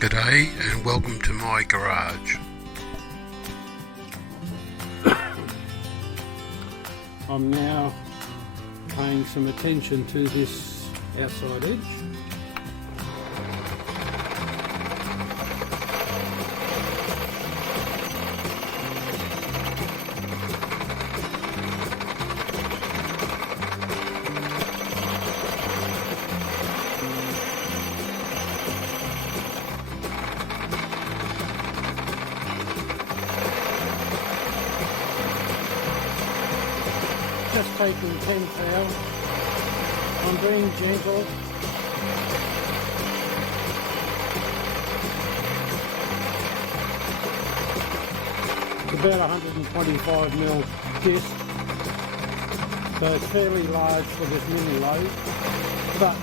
G'day and welcome to my garage. I'm now paying some attention to this outside edge. Just taking 10 thou. I'm being gentle. It's about 125mm disc, so it's fairly large for this mini load, but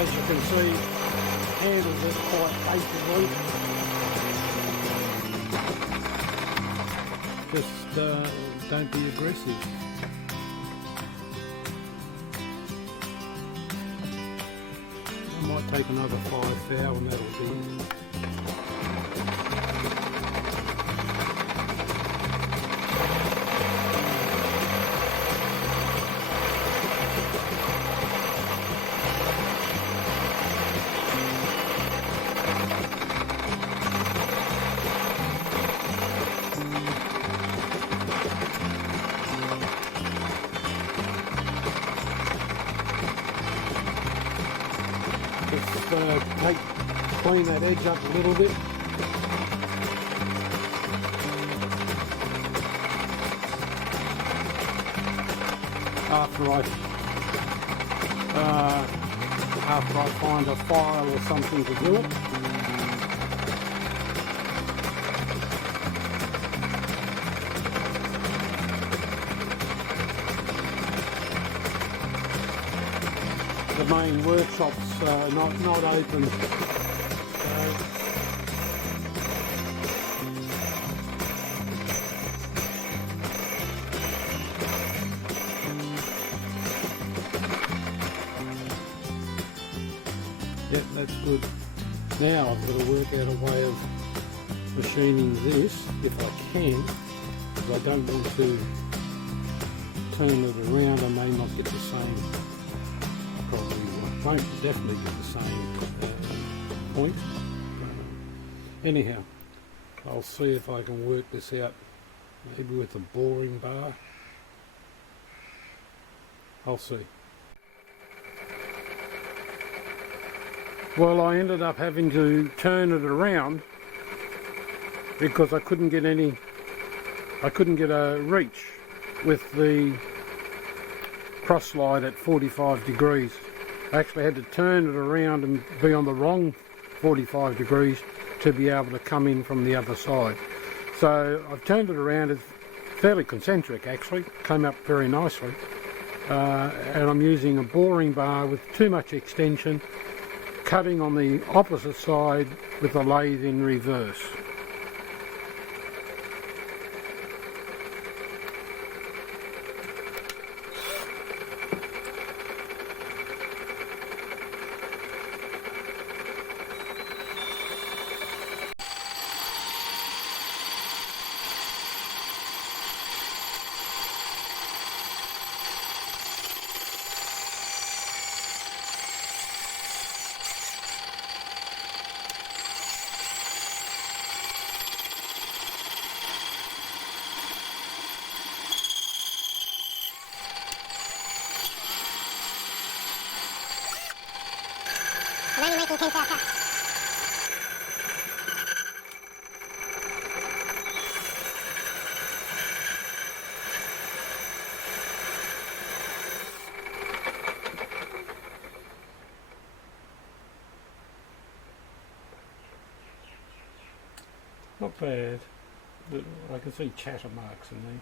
as you can see, handles it quite capably. Just don't be aggressive. I might take another 5 thou and that'll be. Clean that edge up a little bit. After I find a file or something to do it. The main workshop's not open. Yep, that's good. Now I've got to work out a way of machining this, if I can, because I don't want to turn it around. I may not get the same, probably won't definitely get the same point. Anyhow, I'll see if I can work this out, maybe with a boring bar. I'll see. Well, I ended up having to turn it around because I couldn't get a reach with the cross slide at 45 degrees. I actually had to turn it around and be on the wrong 45 degrees to be able to come in from the other side. So I've turned it around. It's fairly concentric actually, came up very nicely. And I'm using a boring bar with too much extension, cutting on the opposite side with the lathe in reverse. I'm only making 10 thou cuts. Not bad. I can see chatter marks in there.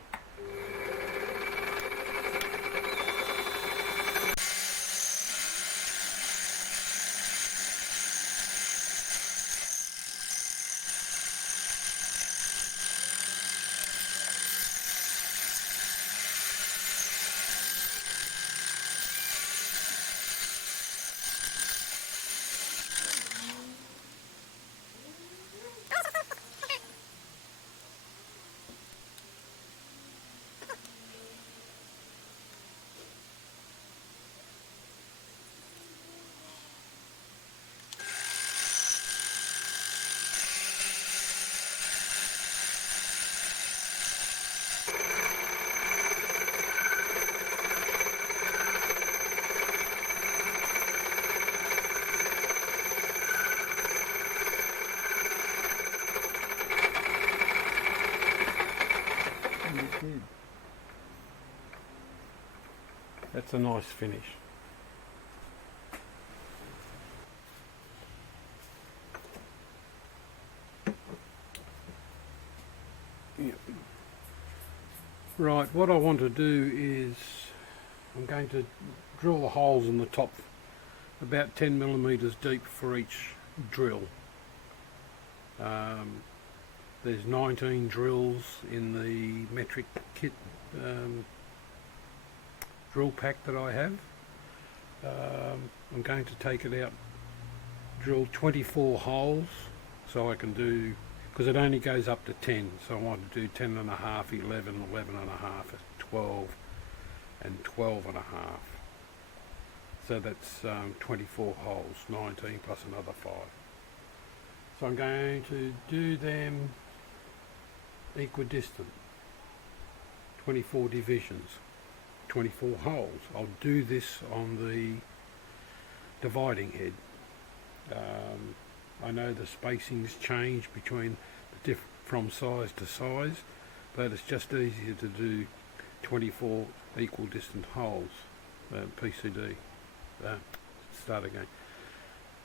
That's a nice finish. Yep. Right, what I want to do is I'm going to drill the holes in the top about 10 millimeters deep for each drill. There's 19 drills in the metric kit drill pack that I have. I'm going to take it out, drill 24 holes, so I can do, because it only goes up to 10, so I want to do 10 and a half, 11, 11 and a half, 12 and 12 and a half. So that's 24 holes, 19 plus another 5. So I'm going to do them equidistant, 24 divisions, 24 holes. I'll do this on the dividing head. I know the spacings change between from size to size, but it's just easier to do 24 equal distant holes. PCD. Start again.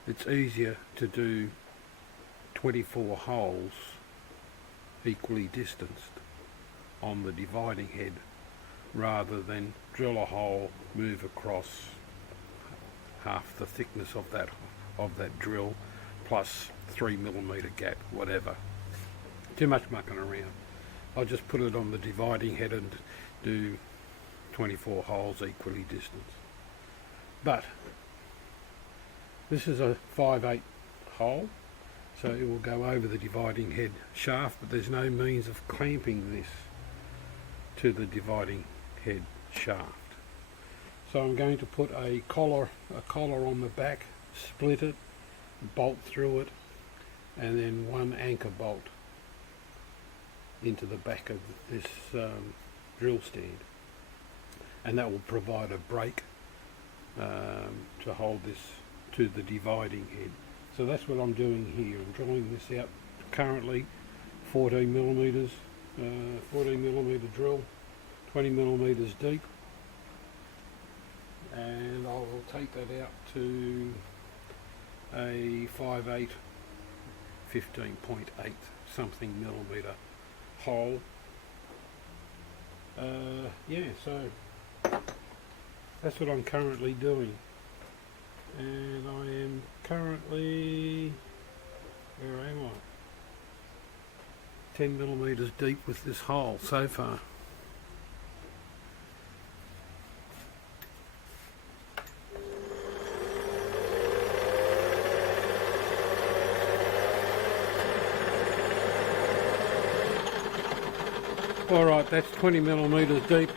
It's easier to do 24 holes equally distanced on the dividing head rather than drill a hole, move across half the thickness of that drill plus 3 millimeter gap, whatever. Too much mucking around. I'll just put it on the dividing head and do 24 holes equally distanced. But this is a 5/8 hole, so it will go over the dividing head shaft, but there's no means of clamping this to the dividing head shaft. So I'm going to put a collar on the back, split it, bolt through it, and then one anchor bolt into the back of this drill stand, and that will provide a brake to hold this to the dividing head. So that's what I'm doing here. I'm drilling this out currently 14 millimeters, 14 millimeter drill, 20 millimeters deep, and I will take that out to a 5/8, 15.8 something millimeter hole. Yeah, so that's what I'm currently doing, and I am currently, where am I? 10 millimeters deep with this hole so far. Alright, that's 20 millimeters deep.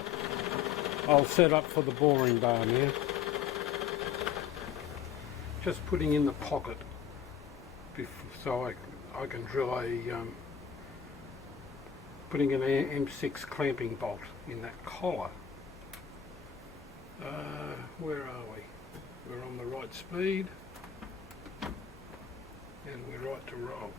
I'll set up for the boring bar now. Just putting in the pocket so I can drill putting an M6 clamping bolt in that collar. Where are we? We're on the right speed and we're right to roll.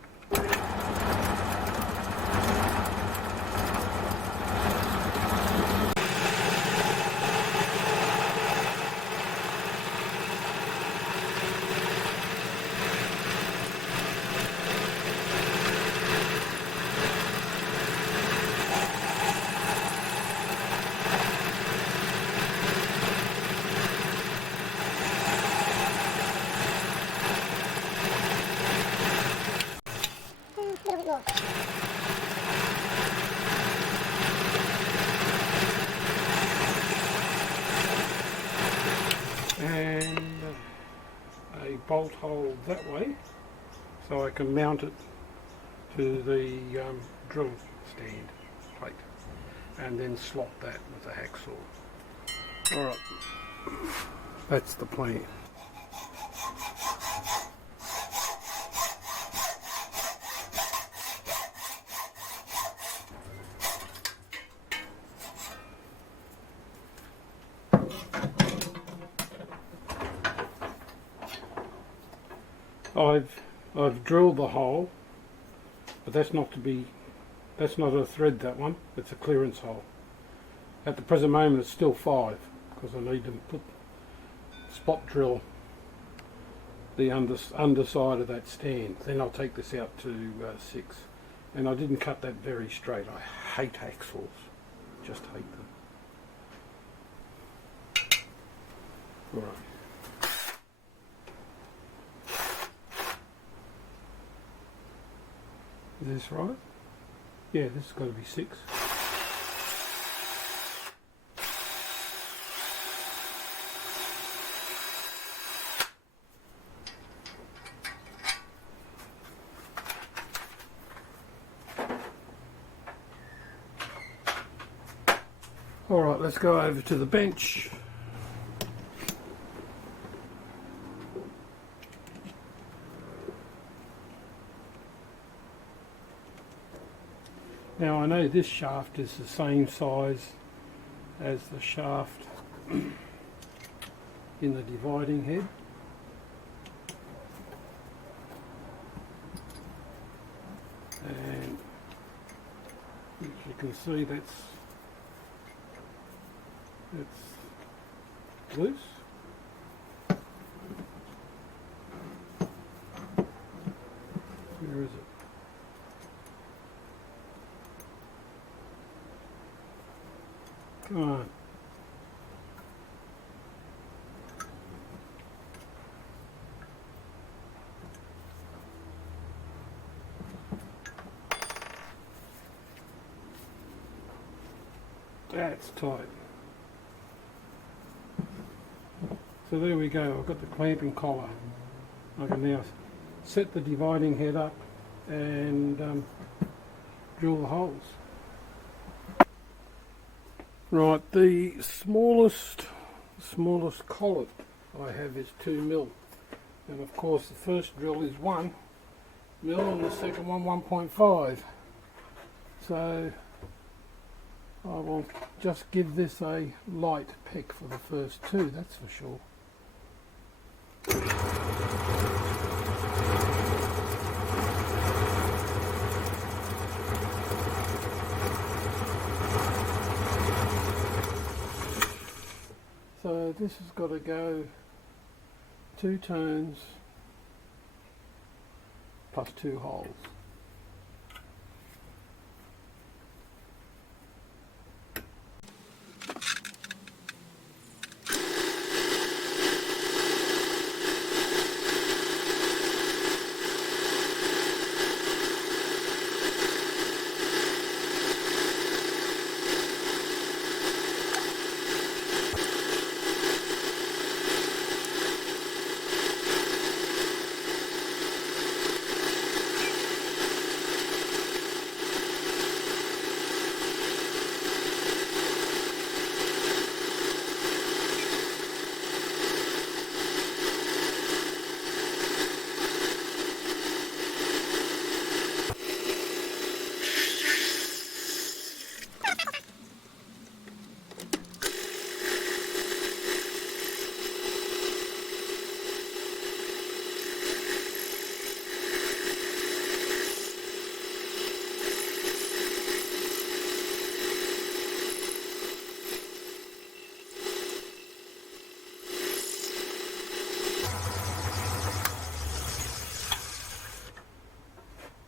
And a bolt hole that way so I can mount it to the drill stand plate and then slot that with a hacksaw. Alright, that's the plan. I've drilled the hole, but that's not a thread, that one, it's a clearance hole. At the present moment it's still 5, because I need to spot drill the underside of that stand. Then I'll take this out to 6. And I didn't cut that very straight. I hate hacksaws, just hate them. All right. Is this right? Yeah, this has got to be 6. All right, let's go over to the bench. Now I know this shaft is the same size as the shaft in the dividing head. And as you can see, that's loose. Where is it? Come on. That's tight. So there we go, I've got the clamping collar. I can now set the dividing head up and drill the holes. Right, the smallest collet I have is 2mm, and of course the first drill is 1mm and the second one 1.5. So I will just give this a light peck for the first 2, that's for sure. So this has got to go 2 turns plus 2 holes.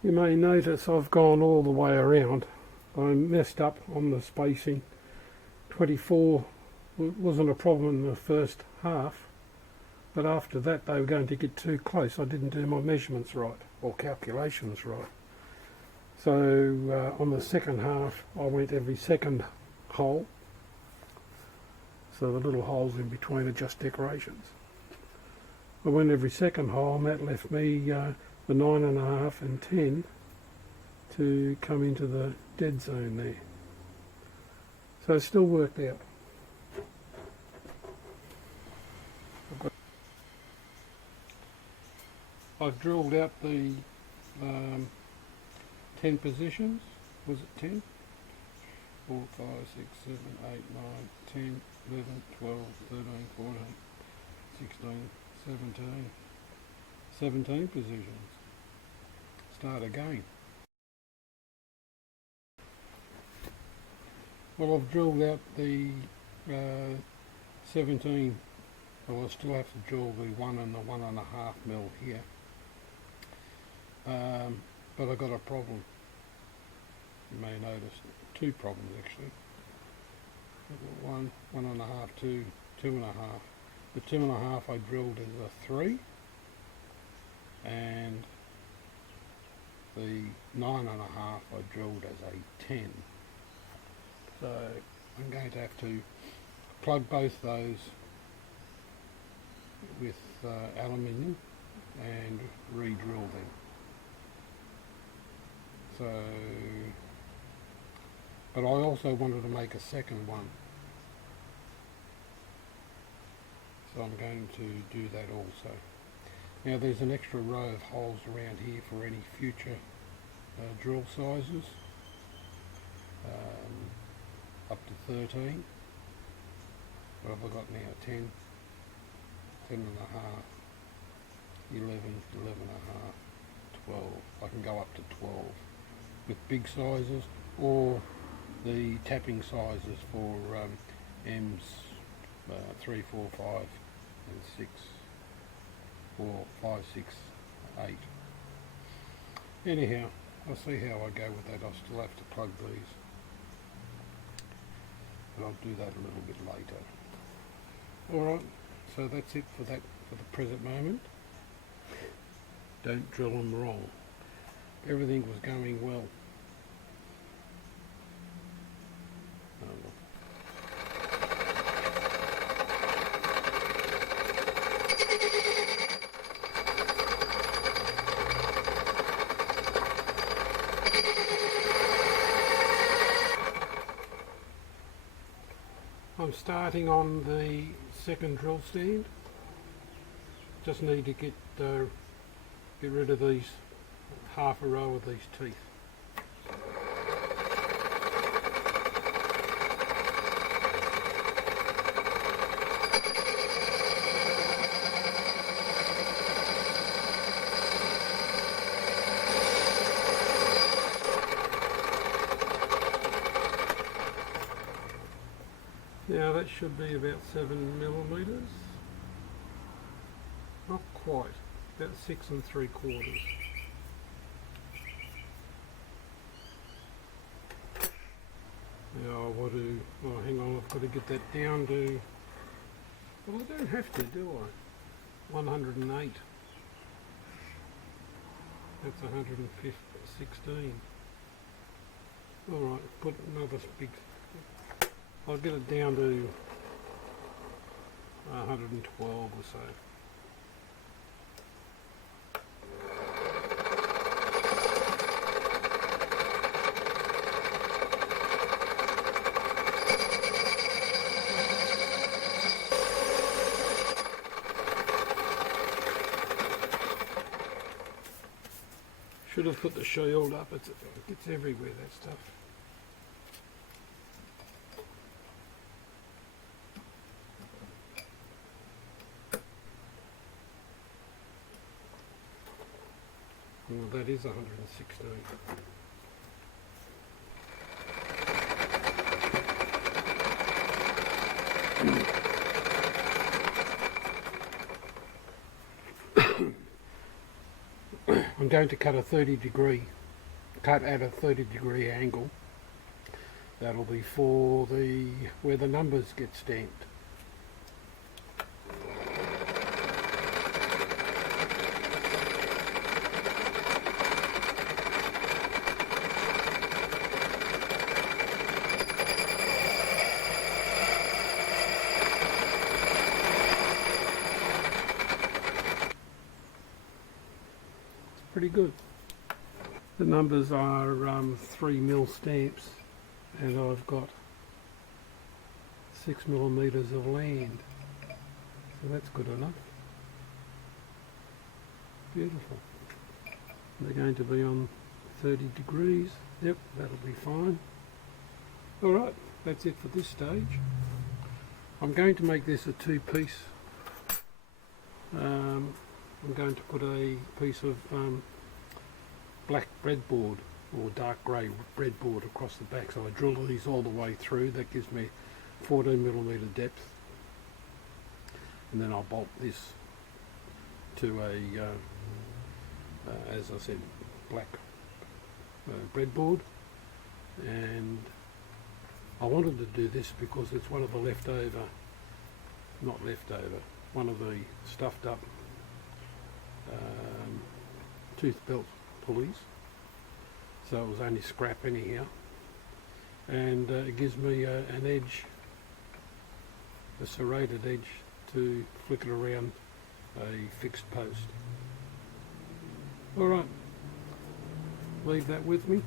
You may notice I've gone all the way around. I messed up on the spacing. 24 wasn't a problem in the first half, but after that they were going to get too close. I didn't do my measurements right, or calculations right. So on the second half I went every second hole, so the little holes in between are just decorations. I went every second hole, and that left me the 9.5 and 10 to come into the dead zone there. So it still worked out. I've drilled out the 10 positions. Was it 10? 4, 5, 6, 7, 8, 9, 10, 11, 12, 13, 14, 16, 17. 17 positions. Start again. Well, I've drilled out the 17. Well, I still have to drill the 1 and the 1.5 mil here. But I got a problem. You may notice two problems actually. I've got 1, 1.5, 2, 2.5. The 2.5 I drilled as a 3, and the 9.5 I drilled as a 10. So I'm going to have to plug both those with aluminium and re-drill them. So, but I also wanted to make a second one, so I'm going to do that also. Now there's an extra row of holes around here for any future drill sizes, up to 13. What have I got now? 10, 10 and a half, 11, 11 and a half, 12. I can go up to 12 with big sizes, or the tapping sizes for M's 3, 4, 5 and 6, 4, 5, 6, 8. Anyhow, I'll see how I go with that. I'll still have to plug these, but I'll do that a little bit later. Alright, so that's it for that for the present moment. Don't drill them wrong. Everything was going well. I'm starting on the second drill stand. Just need to get rid of these half a row of these teeth. Now that should be about 7 millimeters. Not quite, about 6 3/4. Now I want to, oh hang on, I've got to get that down to, well I don't have to, do I? 108. That's 116. Alright, put another big, I'll get it down to 112 or so. Should have put the shield up, it gets everywhere, that stuff. Well, that is 116. I'm going to cut at a 30 degree angle. That'll be for where the numbers get stamped. Pretty good. The numbers are 3 mil stamps, and I've got 6 millimeters of land, so that's good enough. Beautiful. They're going to be on 30 degrees. Yep, that'll be fine. Alright, that's it for this stage. I'm going to make this a two-piece. I'm going to put a piece of black breadboard or dark grey breadboard across the back, so I drill these all the way through. That gives me 14 millimeter depth, and then I'll bolt this to a, as I said, black breadboard. And I wanted to do this because it's one of the one of the stuffed up tooth belt pulleys, so it was only scrap anyhow, and it gives me an edge, a serrated edge, to flick it around a fixed post. Alright, leave that with me.